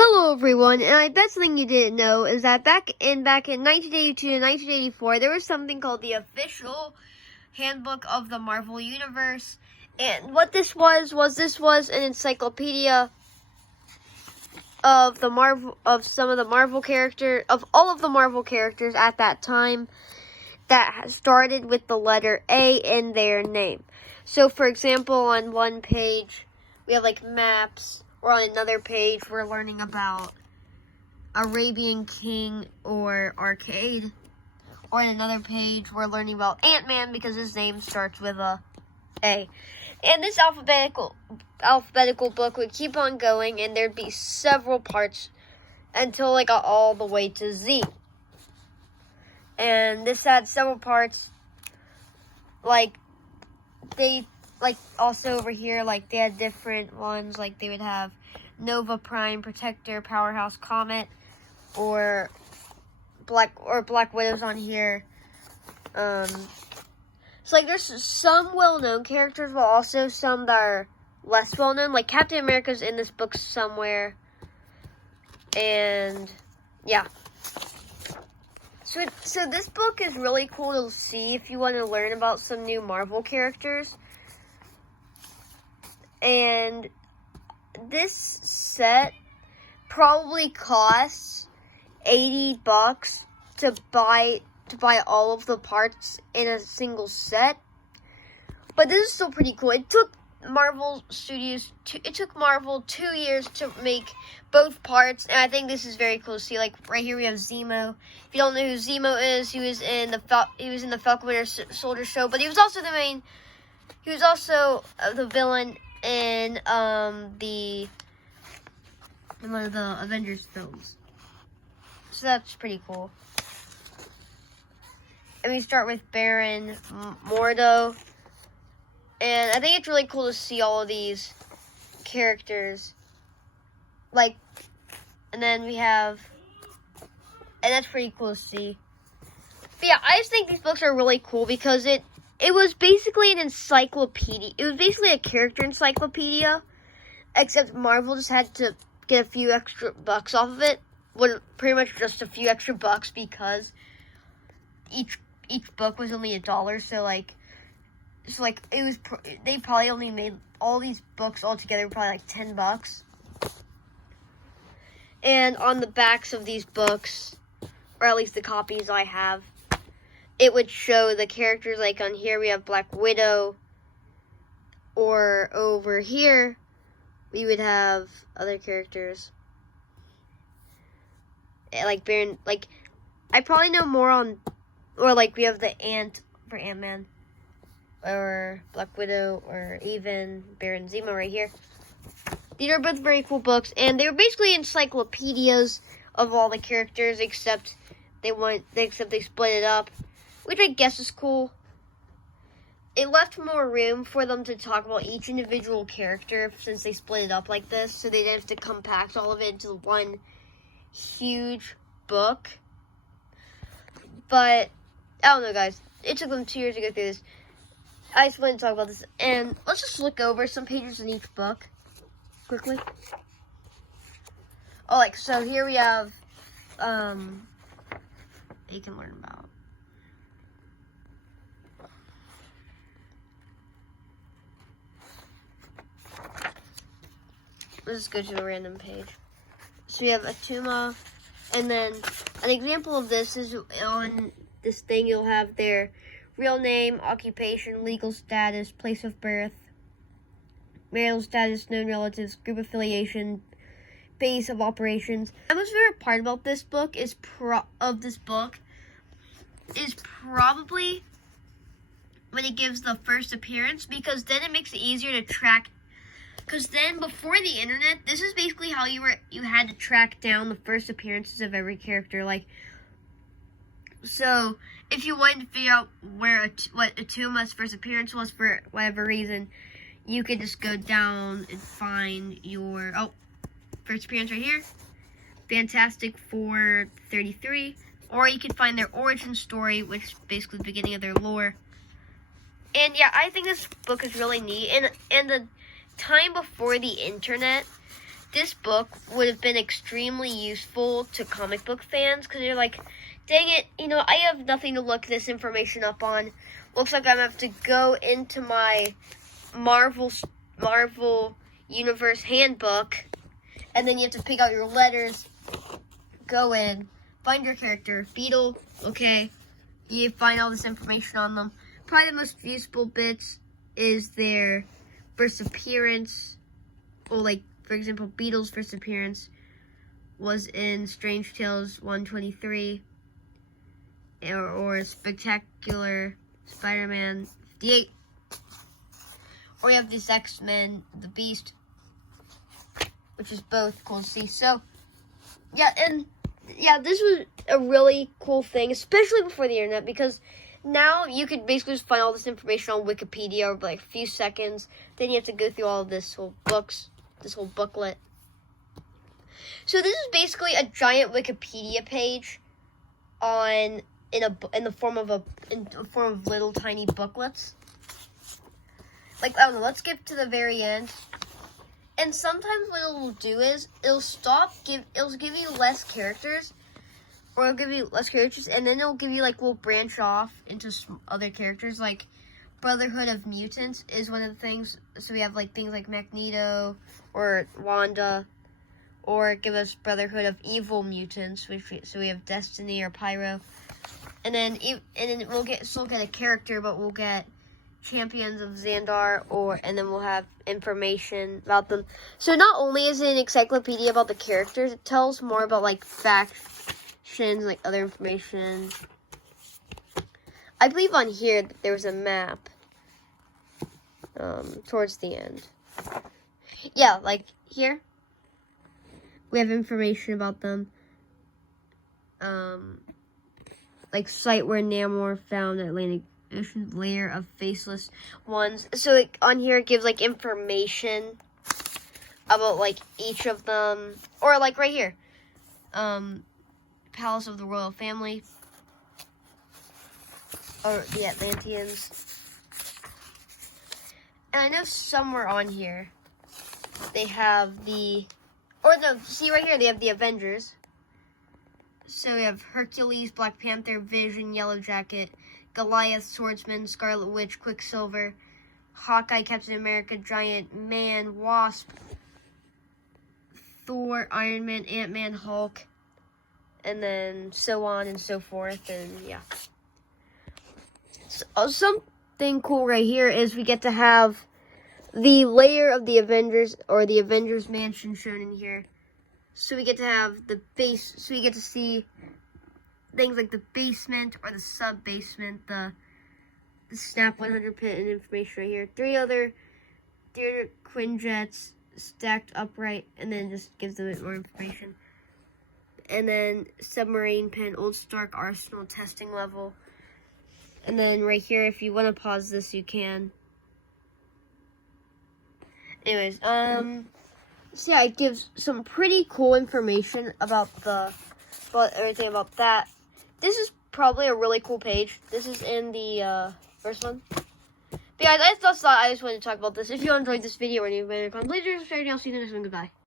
Hello everyone, and I bet something you didn't know is that back in 1982 and 1984, there was something called the official handbook of the Marvel Universe. And what this was an encyclopedia of some of the Marvel characters, of all of the Marvel characters at that time that started with the letter A in their name. So for example, on one page, we have like maps. Or on another page, we're learning about Arabian King or Arcade. Or on another page, we're learning about Ant-Man because his name starts with a A. And this alphabetical book would keep on going, and there'd be several parts until it got all the way to Z. And this had several parts, also over here, they had different ones, they would have Nova Prime, Protector, Powerhouse, Comet, or Black Widows on here. So, there's some well-known characters, but also some that are less well-known. Like, Captain America's in this book somewhere. And, yeah. So this book is really cool to see if you want to learn about some new Marvel characters. And this set probably costs $80 to buy all of the parts in a single set. But this is still pretty cool. It took Marvel 2 years to make both parts, and I think this is very cool to see. Right here we have Zemo. If you don't know who Zemo is, he was in the Falcon Winter Soldier show, but he was also the villain in one of the Avengers films. So that's pretty cool. And we start with Baron Mordo. And I think it's really cool to see all of these characters. And then we have, and that's pretty cool to see. But yeah, I just think these books are really cool because it was basically an encyclopedia. It was basically a character encyclopedia, except Marvel just had to get a few extra bucks off of it. Well, pretty much just a few extra bucks because each book was only $1. So they probably only made all these books all together probably $10. And on the backs of these books, or at least the copies I have, it would show the characters. On here we have Black Widow, or over here we would have other characters like Baron. I probably know more on, or we have the Ant for Ant-Man, or Black Widow, or even Baron Zemo right here. These are both very cool books, and they were basically encyclopedias of all the characters, except they split it up, which I guess is cool. It left more room for them to talk about each individual character since they split it up like this, so they didn't have to compact all of it into one huge book. But, I don't know, guys. It took them 2 years to go through this. I just wanted to talk about this, and let's just look over some pages in each book quickly. So here we have, you can learn about. Let's just go to a random page. So we have Atuma, and then an example of this is on this thing. You'll have their real name, occupation, legal status, place of birth, marital status, known relatives, group affiliation, base of operations. My most favorite part about this book is probably when it gives the first appearance, because then it makes it easier to track. Because then, before the internet, this is basically how you had to track down the first appearances of every character. So if you wanted to figure out what Atuma's first appearance was for whatever reason, you could just go down and find your first appearance right here, Fantastic Four 33, or you could find their origin story, which is basically the beginning of their lore. And yeah, I think this book is really neat. And the time before the internet, this book would have been extremely useful to comic book fans because you're like, dang it, I have nothing to look this information up on. Looks like I'm going to have to go into my Marvel Universe Handbook, and then you have to pick out your letters, go in, find your character, Beetle, okay, you find all this information on them. Probably the most useful bits is their first appearance, or like, for example, Beetle's first appearance was in Strange Tales 123, or Spectacular Spider-Man 58, or you have this X-Men, the Beast, which is both cool to see. So, this was a really cool thing, especially before the internet, because now you could basically just find all this information on Wikipedia over like a few seconds. Then you have to go through all of this whole booklet. So this is basically a giant Wikipedia page in the form of little tiny booklets. Like, I don't know, let's skip to the very end. And sometimes what it'll do is it'll give you less characters, or it'll give you less characters, and then it'll give you like we'll branch off into other characters. Like Brotherhood of Mutants is one of the things. So we have like things like Magneto or Wanda, or give us Brotherhood of Evil Mutants, so we have Destiny or Pyro, and then we'll still get a character, but we'll get Champions of Xandar, and then we'll have information about them. So not only is it an encyclopedia about the characters, it tells more about like factions, like other information. I believe on here that there was a map towards the end. Yeah, like here we have information about them. Like site where Namor found Atlantic Ocean layer of faceless ones. So on here it gives like information about like each of them, or like right here, Palace of the Royal Family, or the Atlanteans. And I know somewhere on here they have see right here they have the Avengers. So we have Hercules, Black Panther, Vision, Yellow Jacket, Goliath, Swordsman, Scarlet Witch, Quicksilver, Hawkeye, Captain America, Giant Man, Wasp, Thor, Iron Man, Ant-Man, Hulk, and then so on and so forth, and yeah. So, something cool right here is we get to have the layer of the Avengers, or the Avengers Mansion shown in here. So we get to have the base, so we get to see things like the basement or the sub-basement, the Snap 100 pit and information right here. 3 other theater Quinjets stacked upright, and then just gives a bit more information. And then submarine pen, Old Stark Arsenal testing level. And then right here, if you want to pause this, you can. Anyways, so yeah, it gives some pretty cool information about everything about that. This is probably a really cool page. This is in the first one. But yeah, I just wanted to talk about this. If you enjoyed this video or anything, please subscribe and I'll see you in the next one. Goodbye.